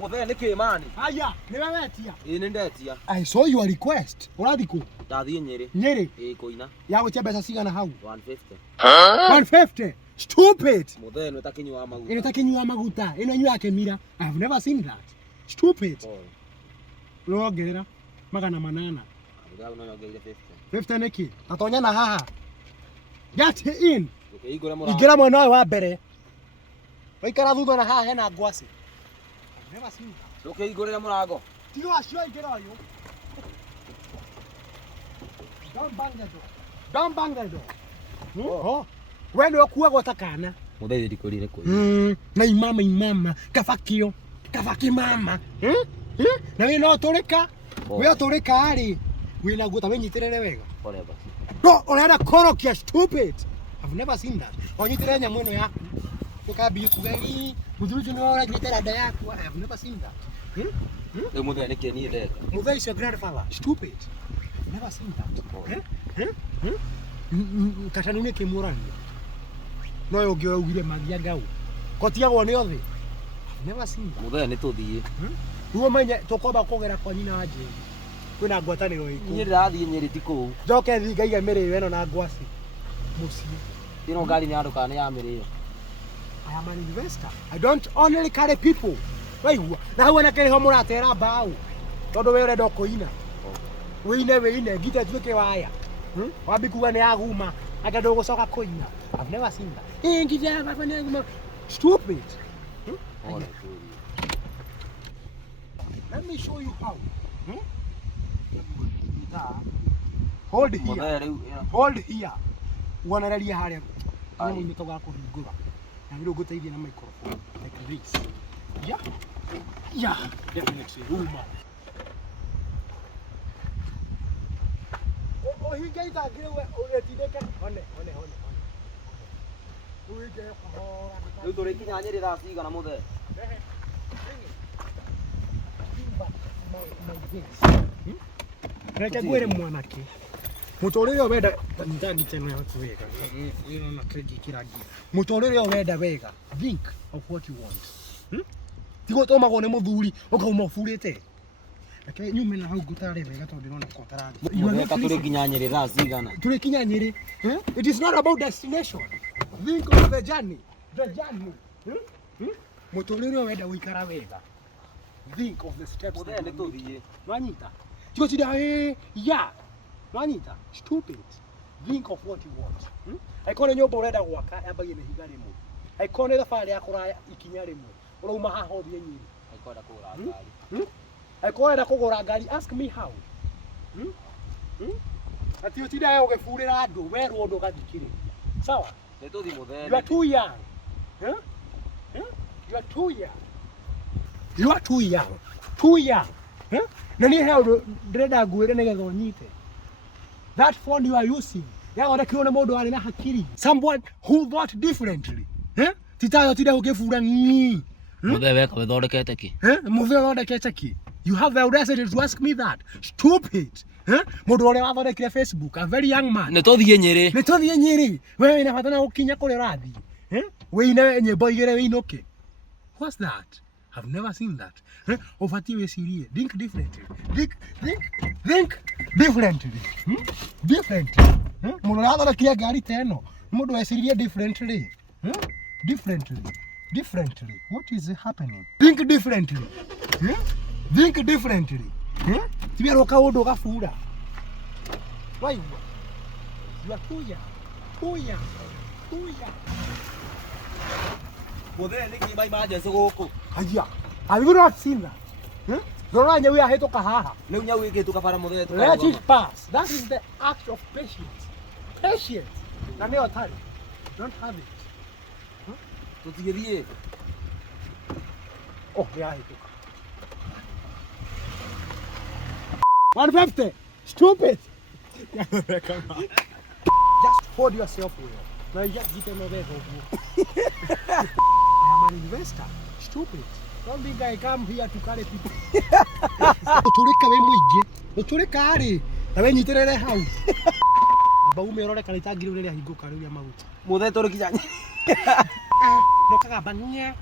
Muthe niki mani? Aya, ni wewe wetia. Ni ndetia. I saw your request. Urathi ku? Ndathie Nyeri. Nyeri? Kuina. Ya gutia mbeca cigana hau? 150. 150? Stupid. Muthe no takinywa maguta. Ino takinywa maguta. Ino nywa kemira. I've never seen that. Stupid. Urongerera magana manana. Ndio unongeire 50. 50 niki? Tatonya na haha. Get in. Igera mwena wa mbere. Waikara thutha na haha hena ngwacĩ. Never seen that. Okay, igorera murango. Tigo acio ingera uyu. Don't bang the door. Don't bang the door. Oh. Wewe ndio kuaga utakana. Muthe ndikurire koi. Na imama kafakio. Kafaki mama. Na wewe no turika. Wewe turika ari. Wina guta wenyitirere wega. Forever. No, unaenda korokia stupid. I've never seen that. Onyitirere nyamu ino yaku. Ukabi kugai. Muthuruju ni wora gitera nda yaku. I've never seen that. Muthe niki ni ndeka. Muthe is your grandfather. Stupid. Never seen that. Katanu ni kimurani. No yo gyo ugire magia gau. Kotiagwo ni othe. I've never seen that. Muthe ni tuthie. Ruo menye tukomba kugera kwa nyina waje. Kwina ngwataniro iku. Ni ndathie Nyeri tiku. Njoke thi ngaiga mĩrĩo ĩno na ngwaci. Muciĩ. Ino ngari ni andu kana ya mĩrĩo. I am an investor. I don't only carry people. Waigua. Na hau ana kĩrĩho mũratera mbaũ. Tondũ we ũrenda kũina. Wĩine ngita tuĩke waya. Wambi kuga nĩ aguma. Anga ndũgũcoka kũina. I've never seen that. Ngita baba nĩ aguma. Stupid. Let me show you how. Hold here. Hold here. Wonereria haria. Ni mitoga kuhingura. Na ndio guteithia na microphone like this. Yeah, definitely. Uma. Oh, hingaita ngire uretindeka. One. Uige kuhora. Riu turikinya Nyeri thaa cigana Muthe? Reke gwire mwanake. Mutorire wenda ndani tena yaku wega. Na trade kirangi. Mutorire wenda wega. Think of what you want. Tigo tomagwo ni muthuri ukauma furite. Reke nyume na hau gutare wega tondu ndona kotarani. Muthe turikinya Nyeri thaa cigana? Turikinya Nyeri. It is not about destination. Think of the journey. The journey. Mutorire wenda uikara wega. Think of the steps. Muthe ni tuthie. Nwanyita. Tigo tida yeah. Nwanyita. Stupid. Think of what you want. Aikone nyomba urenda gwaka yambagie na higa rimwe. Aikone thabarĩ ya kuraya ikinya rimwe. Urauma haha uthie Nyeri. Aikwenda kugura ngari. Aikwenda kugura ngari. Ask me how. Ati utida ugifurira andu werwo ndu gathikiriria. Sawa? Ni tuthi Muthe. You are too young. You are too young. You are too young. Too young. Na ni heo ndrenda nguire nigetha unyite. That phone you are using. Yathondekirwo nĩ mũndũ arĩ na hakiri. Someone who thought differently. Titayo tida ugifura ngi. Muthe weka wethondekete ki? Muthe wethondekete ki? You have the audacity to ask me that. Stupid. Mũndũ ũrĩa wathondekire Facebook, a very young man. Nĩ tuthie Nyeri. Nĩ tuthie Nyeri. Wewe wĩna bata na gũkinya kũrĩa ũrathiĩ. Wĩine nyĩmbo igĩrĩ wĩinũke. What's that? I've never seen that. Ubati wecirie. Think differently. Think differently. Differently. Mundu arathondekire ngari ta ĩno. Mundu wecirie differently. Differently. What is happening? Think differently. Think differently. Tibia roka undu gafura. Waigua. You are too young. Muthe niki bai emergency guku. Aya. Have you not seen that? Zora nyau yahituka haha. Riu nyau igituka bara Muthe tu. Let it pass. That is the act of patience. Patience. Na nio tari. Don't have it. Tutigithie. Oh, yahituka. 150. Stupid. Just hold yourself well. Now you just get another I am an investor. Stupid. Don't think I come here to carry people. Uturika we muingi. Uturika ari. Na we nyiterere hau. Aba umerore kana itangire ureria hinguka riu ya maguta. Muthe turikinya. No kaga banya.